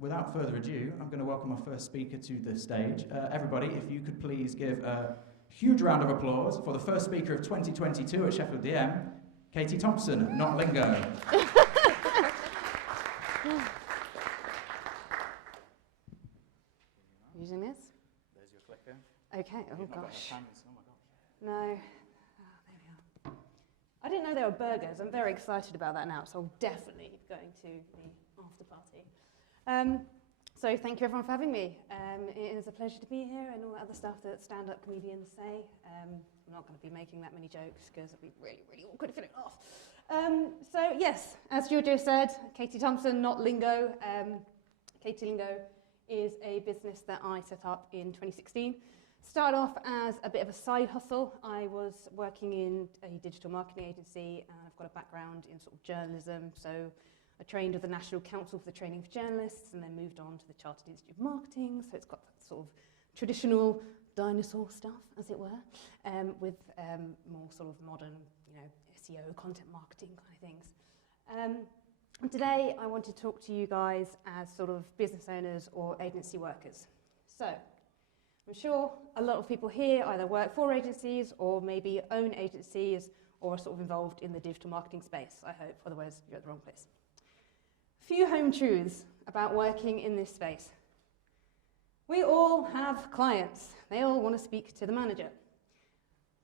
without further ado, I'm going to welcome our first speaker to the stage. Everybody, if you could please give a huge round of applause for the first speaker of 2022 at Sheffield DM, Katie Thompson, not Lingo. Using this? There's your clicker. Okay, oh You've not gosh. got enough time, oh my gosh. No. Oh, there we are. I didn't know there were burgers. I'm very excited about that now, so I'm definitely going to the after party. So thank you everyone for having me. It is a pleasure to be here and all that other stuff that stand-up comedians say. I'm not going to be making that many jokes because it'd be really, really awkward to finish off. So yes, as Giorgio said, Katie Thompson, not Lingo. Katie Lingo is a business that I set up in 2016. Started off as a bit of a side hustle. I was working in a digital marketing agency and I've got a background in sort of journalism. So I trained with the National Council for the Training of Journalists and then moved on to the Chartered Institute of Marketing. So it's got that sort of traditional dinosaur stuff, as it were, with more sort of modern, SEO, content marketing kind of things. And today I want to talk to you guys as sort of business owners or agency workers. So I'm sure a lot of people here either work for agencies or maybe own agencies or are sort of involved in the digital marketing space, I hope, otherwise you're at the wrong place. A few home truths about working in this space. We all have clients. They all want to speak to the manager.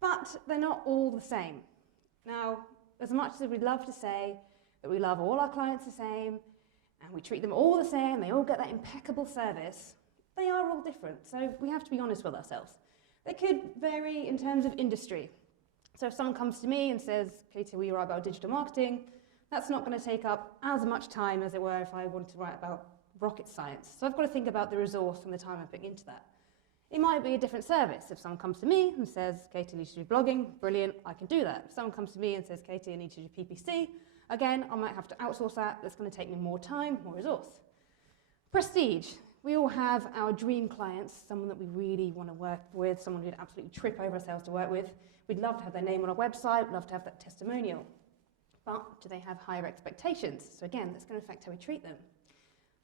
But they're not all the same. Now, as much as we'd love to say that we love all our clients the same and we treat them all the same, they all get that impeccable service, they are all different. So we have to be honest with ourselves. They could vary in terms of industry. So if someone comes to me and says, Katie, will you write about digital marketing? That's not going to take up as much time as it were if I wanted to write about rocket science. So I've got to think about the resource and the time I put into that. It might be a different service. If someone comes to me and says, Katie, I need to do blogging, brilliant, I can do that. If someone comes to me and says, Katie, I need to do PPC, again, I might have to outsource that. That's going to take me more time, more resource. Prestige. We all have our dream clients, someone that we really want to work with, someone we'd absolutely trip over ourselves to work with. We'd love to have their name on our website, we'd love to have that testimonial. But do they have higher expectations? So again, that's going to affect how we treat them.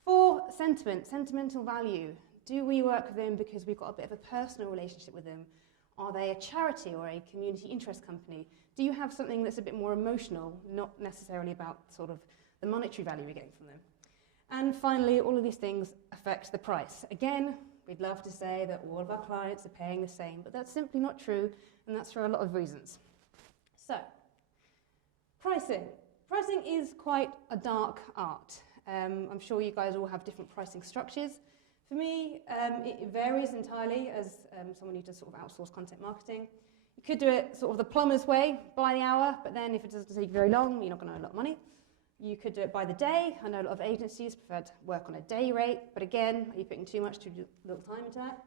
For sentiment, sentimental value. Do we work with them because we've got a bit of a personal relationship with them? Are they a charity or a community interest company? Do you have something that's a bit more emotional, not necessarily about sort of the monetary value we're getting from them? And finally, all of these things affect the price. Again, we'd love to say that all of our clients are paying the same, but that's simply not true, and that's for a lot of reasons. So, pricing. Pricing is quite a dark art. I'm sure you guys all have different pricing structures. For me, it varies entirely as someone who does sort of outsource content marketing. You could do it sort of the plumber's way, by the hour, but then if it doesn't take very long, you're not going to earn a lot of money. You could do it by the day. I know a lot of agencies prefer to work on a day rate, but again, are you putting too little time into that?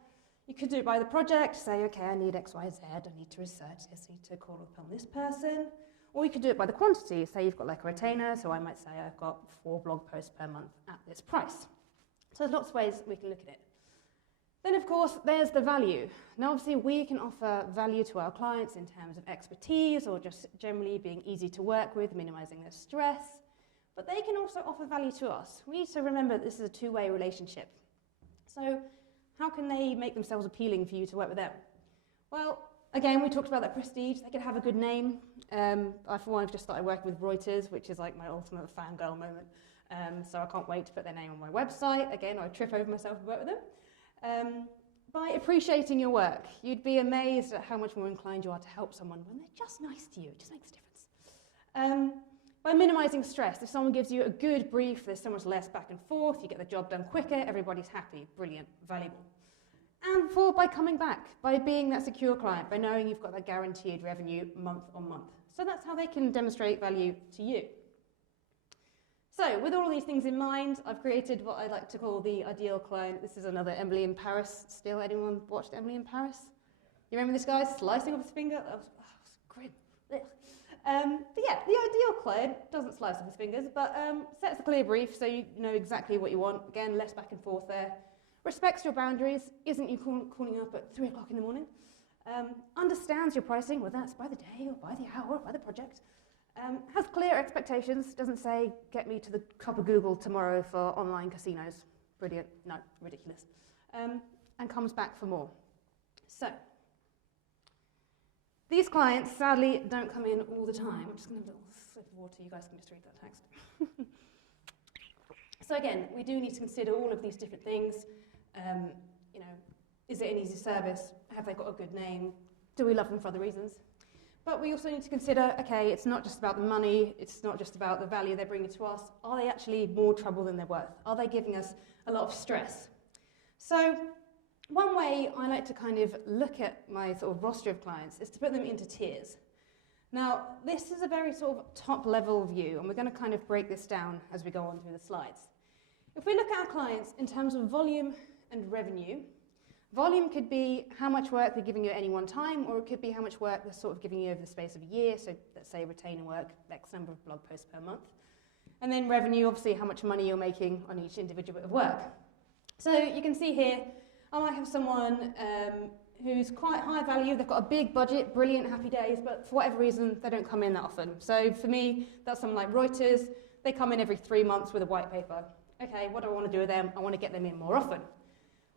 You could do it by the project, say, okay, I need X, Y, Z, I need to research this, I need to call upon this person. Or you could do it by the quantity, say you've got like a retainer, so I might say I've got 4 blog posts per month at this price. So there's lots of ways we can look at it. Then of course, there's the value. Now obviously we can offer value to our clients in terms of expertise or just generally being easy to work with, minimizing their stress, but they can also offer value to us. We need to remember that this is a two-way relationship. So how can they make themselves appealing for you to work with them? Well, again, we talked about that prestige. They could have a good name. I, for one, have just started working with Reuters, which is like my ultimate fangirl moment. So I can't wait to put their name on my website. Again, I trip over myself to work with them. By appreciating your work, you'd be amazed at how much more inclined you are to help someone when they're just nice to you. It just makes a difference. By minimizing stress, if someone gives you a good brief, there's so much less back and forth, you get the job done quicker, everybody's happy, brilliant, valuable. And by coming back, by being that secure client, by knowing you've got that guaranteed revenue month on month. So that's how they can demonstrate value to you. So with all of these things in mind, I've created what I like to call the ideal client. This is another Emily in Paris. Still, anyone watched Emily in Paris? You remember this guy slicing off his finger? That was grim. But yeah, the ideal client doesn't slice off his fingers, but sets a clear brief so you know exactly what you want. Again, less back and forth there. Respects your boundaries, isn't you calling up at 3 o'clock in the morning. Understands your pricing, whether that's by the day or by the hour or by the project. Has clear expectations, doesn't say, get me to the top of Google tomorrow for online casinos. brilliant, no, ridiculous, and comes back for more. So, these clients sadly don't come in all the time. I'm just going to have a little sip of water, you guys can just read that text. So again, we do need to consider all of these different things. You know, is it an easy service? Have they got a good name? Do we love them for other reasons? But we also need to consider, okay, it's not just about the money, it's not just about the value they're bringing to us. Are they actually more trouble than they're worth? Are they giving us a lot of stress? So one way I like to kind of look at my sort of roster of clients is to put them into tiers. Now, this is a very sort of top-level view, and we're going to kind of break this down as we go on through the slides. If we look at our clients in terms of volume and revenue, volume could be how much work they're giving you at any one time, or it could be how much work they're sort of giving you over the space of a year. So let's say retainer work, X number of blog posts per month. And then revenue, obviously how much money you're making on each individual bit of work. So you can see here, I might have someone who's quite high value, they've got a big budget, brilliant, happy days, but for whatever reason, they don't come in that often. So for me, that's someone like Reuters. They come in every 3 months with a white paper. Okay, what do I want to do with them? I want to get them in more often.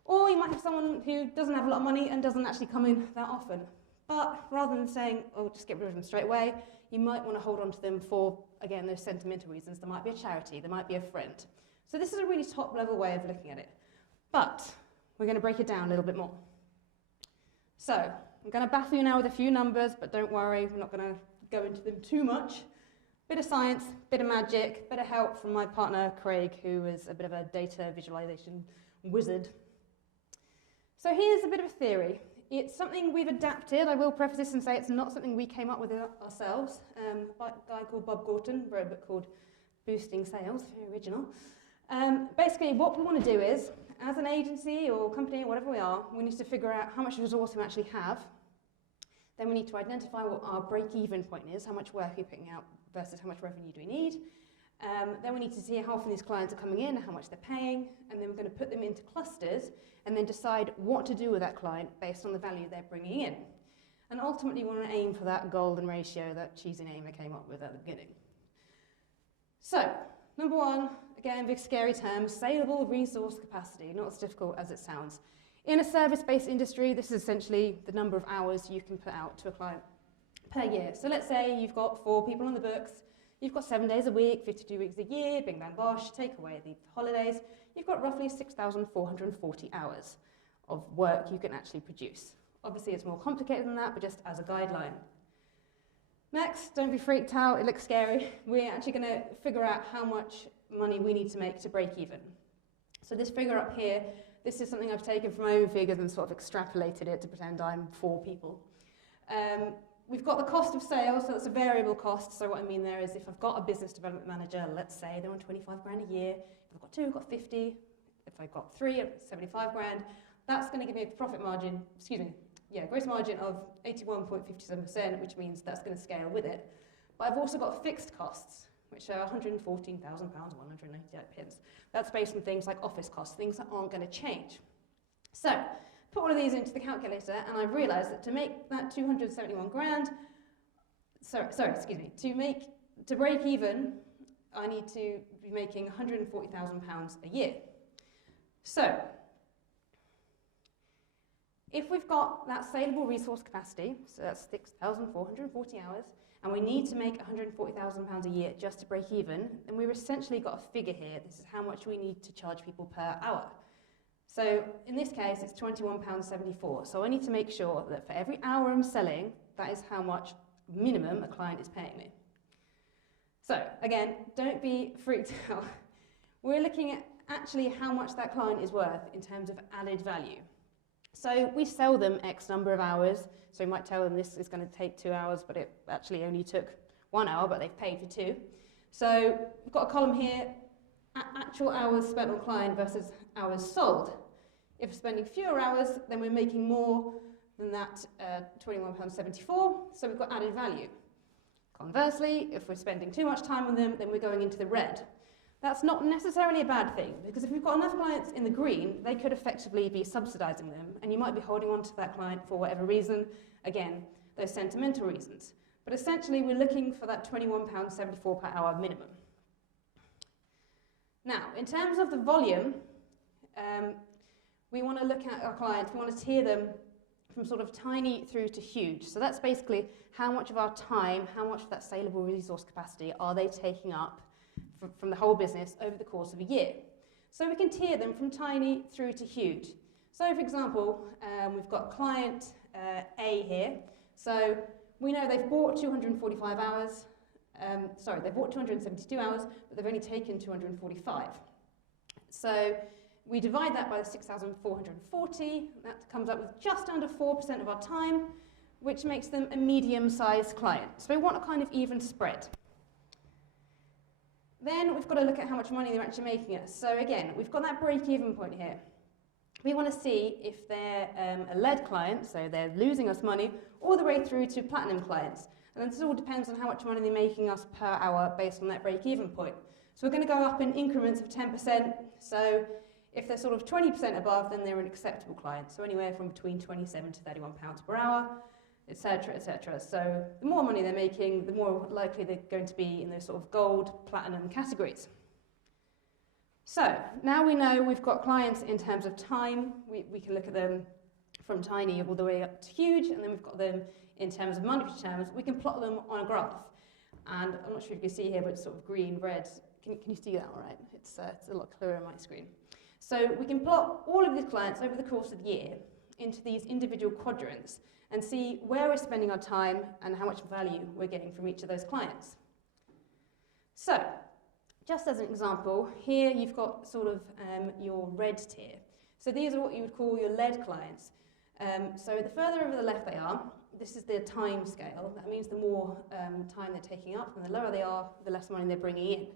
Or you might have someone who doesn't have a lot of money and doesn't actually come in that often. But rather than saying, oh, just get rid of them straight away, you might want to hold on to them for, again, those sentimental reasons. There might be a charity, there might be a friend. So this is a really top-level way of looking at it. But we're going to break it down a little bit more. So I'm going to baffle you now with a few numbers, but don't worry, we're not going to go into them too much. Bit of science, bit of magic, bit of help from my partner Craig, who is a bit of a data visualization wizard. So here's a bit of a theory. It's something we've adapted. I will preface this and say it's not something we came up with ourselves. A guy called Bob Gorton wrote a book called Boosting Sales, very original. Basically, what we want to do is, as an agency or company or whatever we are, we need to figure out how much resource we actually have. Then we need to identify what our break-even point is, how much work we're putting out versus how much revenue do we need. Then we need to see how often these clients are coming in, how much they're paying, and then we're going to put them into clusters and then decide what to do with that client based on the value they're bringing in. And ultimately, we want to aim for that golden ratio that cheesy name I came up with at the beginning. So, number one, again, big scary term, saleable resource capacity, not as difficult as it sounds. In a service-based industry, this is essentially the number of hours you can put out to a client per year. So let's say you've got 4 people on the books, you've got 7 days a week, 52 weeks a year, bing bang bosh, take away the holidays, you've got roughly 6,440 hours of work you can actually produce. Obviously it's more complicated than that, but just as a guideline. Next, don't be freaked out, it looks scary. We're actually going to figure out how much money we need to make to break even. So this figure up here, this is something I've taken from my own figures and sort of extrapolated it to pretend I'm 4 people. We've got the cost of sales, so that's a variable cost. So what I mean there is if I've got a business development manager, let's say they're on 25 grand a year. If I've got 2, I've got 50. If I've got 3, 75 grand. That's going to give me a profit margin, gross margin of 81.57%, which means that's going to scale with it. But I've also got fixed costs, which are £114,000, 198 pence. That's based on things like office costs, things that aren't going to change. So, put all of these into the calculator, and I've realised that to make that 271 grand, to break even, I need to be making £140,000 a year. So, if we've got that saleable resource capacity, so that's 6,440 hours, and we need to make £140,000 a year just to break even, then we've essentially got a figure here. This is how much we need to charge people per hour. So in this case, it's £21.74. So I need to make sure that for every hour I'm selling, that is how much minimum a client is paying me. So again, don't be freaked out. We're looking at actually how much that client is worth in terms of added value. So we sell them X number of hours. So we might tell them this is going to take 2 hours, but it actually only took 1 hour, but they've paid for 2. So we've got a column here, actual hours spent on client versus hours sold. If we're spending fewer hours, then we're making more than that £21.74, so we've got added value. Conversely, if we're spending too much time on them, then we're going into the red. That's not necessarily a bad thing, because if we've got enough clients in the green, they could effectively be subsidising them, and you might be holding on to that client for whatever reason, again, those sentimental reasons. But essentially, we're looking for that £21.74 per hour minimum. Now, in terms of the volume, we want to look at our clients, we want to tier them from sort of tiny through to huge. So that's basically how much of our time, how much of that saleable resource capacity are they taking up from the whole business over the course of a year. So we can tier them from tiny through to huge. So for example, we've got client A here. So we know they've bought 245 hours, they've bought 272 hours, but they've only taken 245. So we divide that by the 6,440, that comes up with just under 4% of our time, which makes them a medium-sized client. So we want a kind of even spread. Then we've got to look at how much money they're actually making us. So again, we've got that break-even point here. We want to see if they're a lead client, so they're losing us money, all the way through to platinum clients. And this all depends on how much money they're making us per hour based on that break-even point. So we're going to go up in increments of 10%. So if they're sort of 20% above, then they're an acceptable client. So anywhere from between 27 to 31 pounds per hour, etc., etc. So the more money they're making, the more likely they're going to be in those sort of gold, platinum categories. So now we know we've got clients in terms of time. We can look at them from tiny all the way up to huge, and then we've got them in terms of monetary terms. We can plot them on a graph. And I'm not sure if you can see here, but it's sort of green, red. Can you see that all right? It's a lot clearer on my screen. So we can plot all of these clients over the course of the year into these individual quadrants and see where we're spending our time and how much value we're getting from each of those clients. So, just as an example, here you've got sort of your red tier. So these are what you would call your lead clients. So the further over the left they are, this is their time scale. That means the more time they're taking up, and the lower they are, the less money they're bringing in.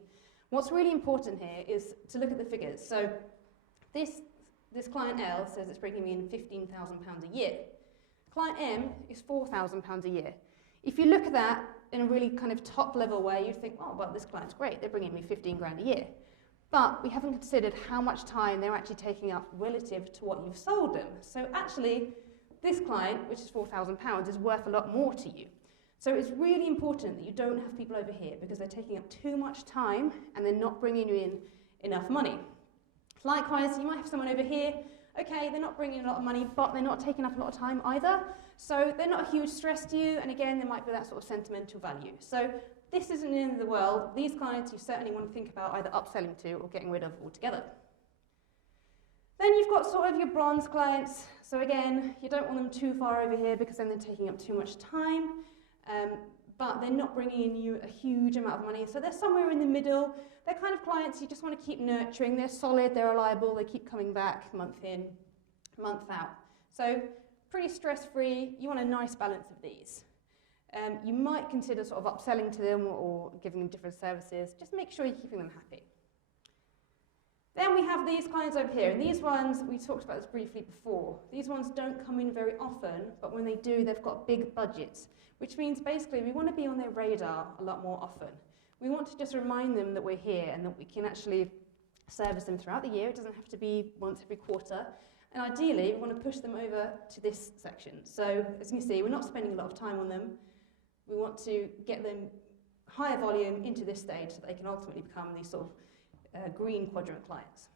What's really important here is to look at the figures. So this client L says it's bringing me in £15,000 a year. Client M is £4,000 a year. If you look at that in a really kind of top level way, you'd think, oh, well, this client's great, they're bringing me 15 grand a year. But we haven't considered how much time they're actually taking up relative to what you've sold them. So actually, this client, which is £4,000, is worth a lot more to you. So it's really important that you don't have people over here because they're taking up too much time and they're not bringing you in enough money. Likewise, you might have someone over here, okay, they're not bringing in a lot of money, but they're not taking up a lot of time either. So they're not a huge stress to you, and again, there might be that sort of sentimental value. So this isn't the end of the world. These clients you certainly want to think about either upselling to or getting rid of altogether. Then you've got sort of your bronze clients. So again, you don't want them too far over here because then they're taking up too much time, but they're not bringing in you a huge amount of money. So they're somewhere in the middle. They're kind of clients you just want to keep nurturing. They're solid, they're reliable, they keep coming back month in, month out. So pretty stress-free. You want a nice balance of these. You might consider sort of upselling to them or giving them different services. Just make sure you're keeping them happy. Then we have these clients over here, and these ones, we talked about this briefly before. These ones don't come in very often, but when they do, they've got big budgets, which means basically we want to be on their radar a lot more often. We want to just remind them that we're here and that we can actually service them throughout the year. It doesn't have to be once every quarter. And ideally, we want to push them over to this section. So as you can see, we're not spending a lot of time on them. We want to get them higher volume into this stage so that they can ultimately become these sort of green quadrant clients.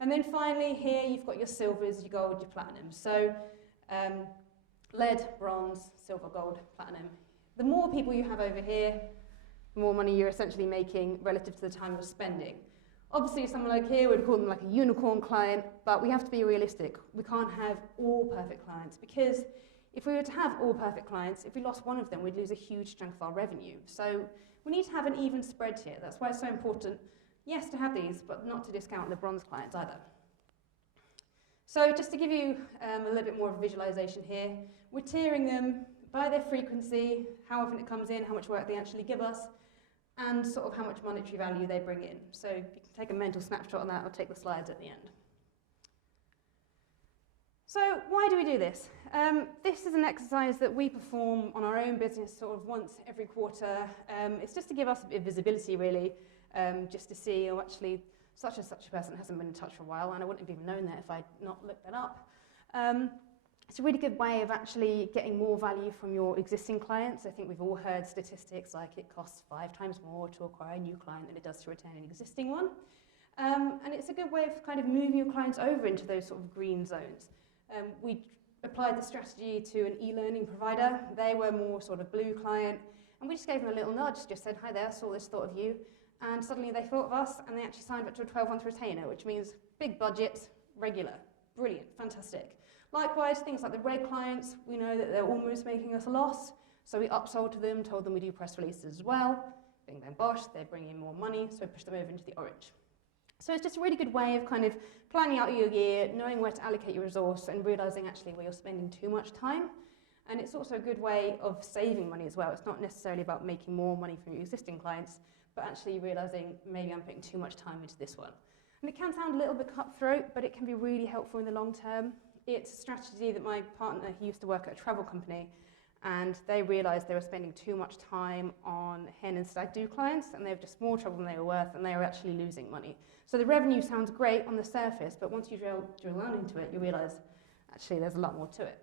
And then finally, here you've got your silvers, your gold, your platinum. So lead, bronze, silver, gold, platinum. The more people you have over here, the more money you're essentially making relative to the time you're spending. Obviously, someone like here, we'd call them like a unicorn client, but we have to be realistic. We can't have all perfect clients because if we were to have all perfect clients, if we lost one of them, we'd lose a huge chunk of our revenue. So we need to have an even spread here. That's why it's so important, yes, to have these, but not to discount the bronze clients either. So just to give you a little bit more of a visualization here, we're tiering them by their frequency, how often it comes in, how much work they actually give us, and sort of how much monetary value they bring in. So you can take a mental snapshot on that. I'll take the slides at the end. So why do we do this? This is an exercise that we perform on our own business sort of once every quarter. It's just to give us a bit of visibility, really, just to see, oh, actually, such and such a person hasn't been in touch for a while, and I wouldn't have even known that if I'd not looked that up. It's a really good way of actually getting more value from your existing clients. I think we've all heard statistics like it costs 5 times more to acquire a new client than it does to retain an existing one. And it's a good way of kind of moving your clients over into those sort of green zones. We applied the strategy to an e-learning provider. They were more sort of blue client, and we just gave them a little nudge, just said, hi there, saw this, thought of you, and suddenly they thought of us, and they actually signed up to a 12-month retainer, which means big budget, regular, brilliant, fantastic. Likewise, things like the red clients, we know that they're almost making us a loss, so we upsold to them, told them we do press releases as well. Bing bang bosh, they're bringing in more money, so we push them over into the orange. So it's just a really good way of kind of planning out your year, knowing where to allocate your resource, and realising actually where you're spending too much time. And it's also a good way of saving money as well. It's not necessarily about making more money from your existing clients, but actually realising maybe I'm putting too much time into this one. And it can sound a little bit cutthroat, but it can be really helpful in the long term. It's a strategy that my partner, he used to work at a travel company, and they realised they were spending too much time on hen and stag do clients, and they were just more trouble than they were worth, and they were actually losing money. So the revenue sounds great on the surface, but once you drill down into it, you realise actually there's a lot more to it.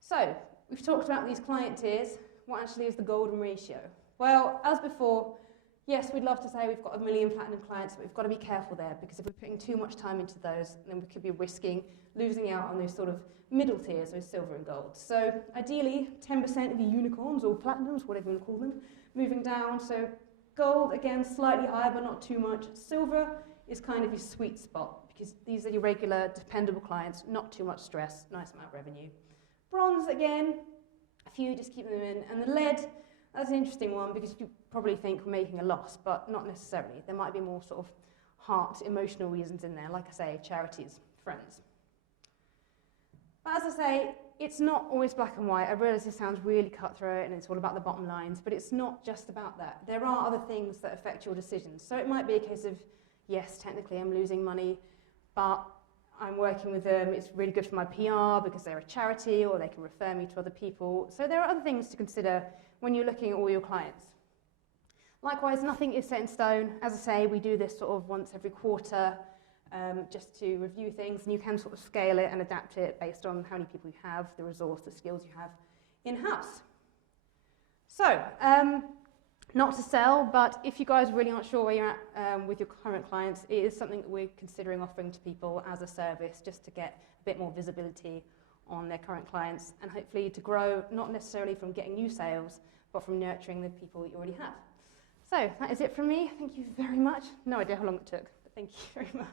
So we've talked about these client tiers. What actually is the golden ratio? Well, as before, yes, we'd love to say we've got 1 million platinum clients, but we've got to be careful there, because if we're putting too much time into those, then we could be risking losing out on those sort of middle tiers, those silver and gold. So ideally, 10% of your unicorns or platinums, whatever you want to call them, moving down. So gold, again, slightly higher, but not too much. Silver is kind of your sweet spot, because these are your regular, dependable clients, not too much stress, nice amount of revenue. Bronze, again, a few, just keep them in. And the lead, that's an interesting one, because you probably think we're making a loss, but not necessarily. There might be more sort of heart, emotional reasons in there, like I say, charities, friends. But as I say, it's not always black and white. I realise this sounds really cutthroat and it's all about the bottom lines, but it's not just about that. There are other things that affect your decisions. So it might be a case of, yes, technically I'm losing money, but I'm working with them, it's really good for my PR because they're a charity, or they can refer me to other people. So there are other things to consider when you're looking at all your clients. Likewise, nothing is set in stone. As I say, we do this sort of once every quarter, just to review things, and you can sort of scale it and adapt it based on how many people you have, the resource, the skills you have in-house. So, not to sell, but if you guys really aren't sure where you're at with your current clients, it is something that we're considering offering to people as a service, just to get a bit more visibility on their current clients, and hopefully to grow, not necessarily from getting new sales, but from nurturing the people that you already have. So that is it from me. Thank you very much. No idea how long it took, but thank you very much.